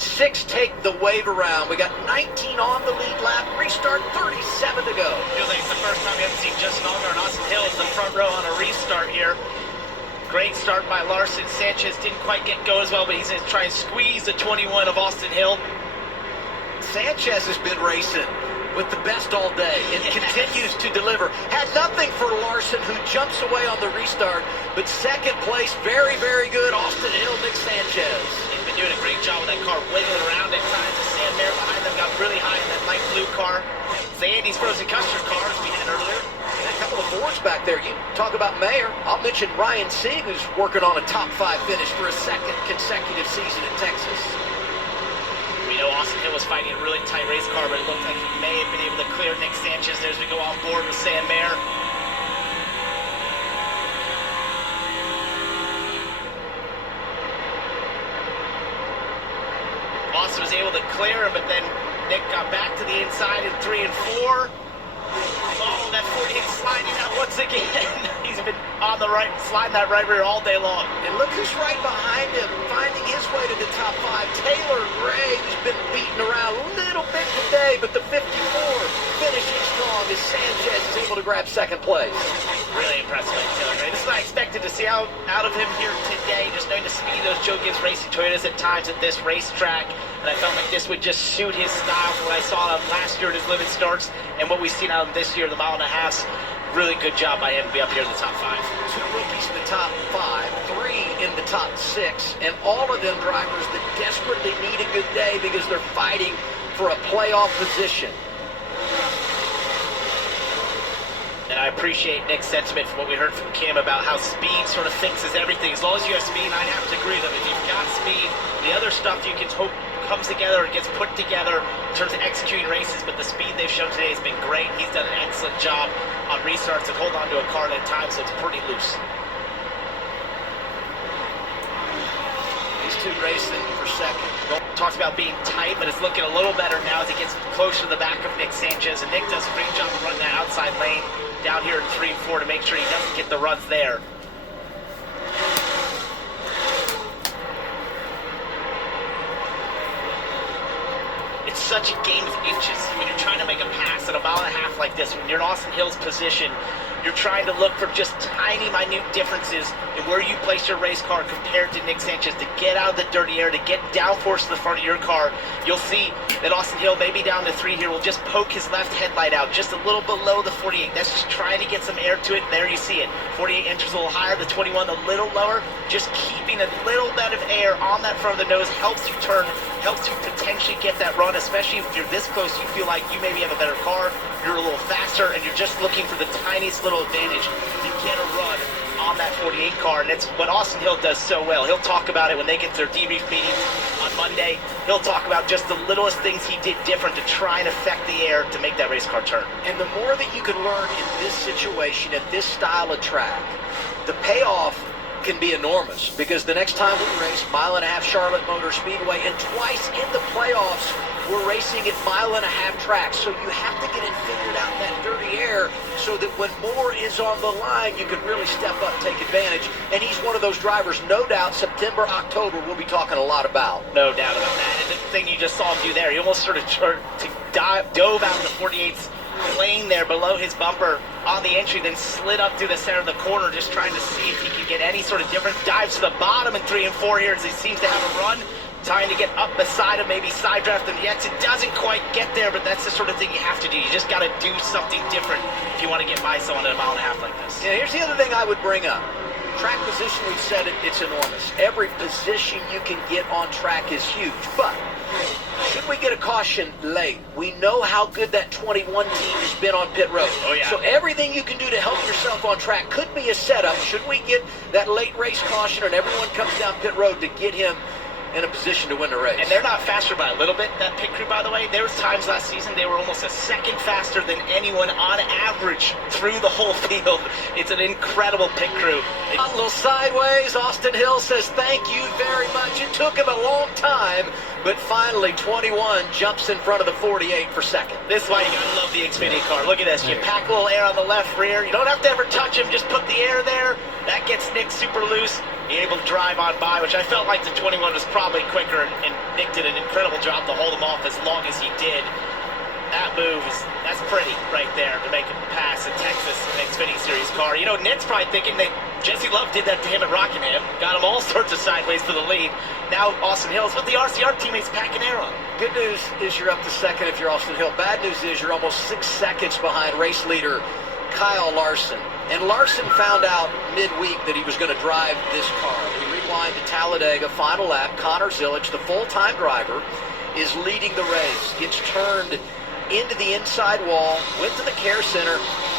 6 take the wave around. We got 19 on the lead lap. Restart 37 to go. Feels like it's the first time we haven't seen Justin Allgaier and Austin Hill in the front row on a restart here. Great start by Larson. Sanchez didn't quite get go as well, but he's going to try and squeeze the 21 of Austin Hill. Sanchez has been racing with the best all day and continues to deliver. Had nothing for Larson, who jumps away on the restart, but second place, very, very good. Austin Hill, Nick Sanchez. He's been doing a great job with that car, wiggling around at times. The Sam Mare behind them got really high in that light blue car. Andy's frozen custard cars we had earlier. And a couple of Fords back there. You talk about Mayer. I'll mention Ryan Sieg, who's working on a top 5 finish for a second consecutive season in Texas. We know Austin Hill was fighting a really tight race car, but it looked like he may have been able to clear Nick Sanchez there as we go on board with Sam Mare. Austin was able to clear him, but then Nick got back to the inside in 3 and 4. Oh, that 48 sliding out once again. He's been on the right, sliding that right rear all day long. And look who's right behind him, finding his way to the top 5. Taylor Gray, who's been beaten around a little bit today, but the 54 finishing strong as Sanchez is able to grab second place. Really impressed by Taylor Gray. This is what I expected to see out of him here today. Just knowing the speed those Joe Gibbs Racing Toyotas at times at this racetrack. And I felt like this would just suit his style from what I saw of him last year at his limit starts and what we've seen out of him this year, the 1.5 miles. Really good job by him to be up here in the top 5. 2 rookies in the top 5, 3 in the top 6, and all of them drivers that desperately need a good day because they're fighting for a playoff position. And I appreciate Nick's sentiment from what we heard from Kim about how speed sort of fixes everything. As long as you have speed, I'd have to agree with him. If you've got speed, the other stuff you can hope comes together and gets put together in terms of executing races, but the speed they've shown today has been great. He's done an excellent job on restarts and hold on to a car at times, so it's pretty loose. These 2 racing for second. Talks about being tight, but it's looking a little better now as he gets closer to the back of Nick Sanchez, and Nick does a great job of running that outside lane down here in 3 and 4 to make sure he doesn't get the runs there. It's such a game of inches. When you're trying to make a pass at a 1.5 miles like this, when you're in Austin Hill's position, you're trying to look for just tiny, minute differences in where you place your race car compared to Nick Sanchez to get out of the dirty air, to get downforce to the front of your car. You'll see that Austin Hill, maybe down to 3 here, will just poke his left headlight out just a little below the 48. That's just trying to get some air to it. There you see it. 48 inches a little higher, the 21 a little lower. Just keeping a little bit of air on that front of the nose helps you turn, helps you potentially get that run, especially if you're this close, you feel like you maybe have a better car, you're a little faster, and you're just looking for the tiniest little advantage to get a run on that 48 car. And it's what Austin Hill does so well. He'll talk about it when they get their debrief meetings on Monday. He'll talk about just the littlest things he did different to try and affect the air to make that race car turn. And the more that you can learn in this situation, at this style of track, the payoff can be enormous, because the next time we race 1.5 miles Charlotte Motor Speedway, and twice in the playoffs we're racing at 1.5 miles tracks, so you have to get it figured out in that dirty air so that when more is on the line, you can really step up, take advantage. And he's one of those drivers, no doubt, September, October, we'll be talking a lot about. No doubt about that. And the thing you just saw him do there, he almost sort of dove out of the 48's lane there below his bumper on the entry, then slid up through the center of the corner, just trying to see if he could get any sort of difference. Dives to the bottom in 3 and 4 here as he seems to have a run, trying to get up beside him, maybe side draft him. Yes, it doesn't quite get there, but that's the sort of thing you have to do. You just got to do something different if you want to get by someone at 1.5 miles like this. Yeah, here's the other thing I would bring up. Track position, we've said it, it's enormous. Every position you can get on track is huge, but should we get a caution late? We know how good that 21 team has been on pit road. Oh, yeah. So everything you can do to help yourself on track could be a setup. Should we get that late race caution and everyone comes down pit road to get him in a position to win the race? And they're not faster by a little bit, that pit crew, by the way. There was times last season they were almost a second faster than anyone on average through the whole field. It's an incredible pit crew. A little sideways. Austin Hill says thank you very much. It took him a long time, but finally 21 jumps in front of the 48 for second. This is why you gotta love the Xfinaty car. Look at this. You pack a little air on the left rear. You don't have to ever touch him. Just put the air there. That gets Nick super loose. You're able to drive on by, which I felt like the 21 was probably quicker, and Nick did an incredible incredible job to hold him off as long as he did. That move that's pretty right there to make him pass in Texas in the Xfinity Series car. You know, Ned's probably thinking that Jesse Love did that to him at Rockingham, got him all sorts of sideways to the lead. Now Austin Hill's with the RCR teammates packing air on. Good news is you're up to second if you're Austin Hill. Bad news is you're almost 6 seconds behind race leader Kyle Larson. And Larson found out midweek that he was going to drive this car. We rewind to Talladega, final lap. Connor Zilic, the full-time driver, is leading the race. Gets turned into the inside wall, went to the care center,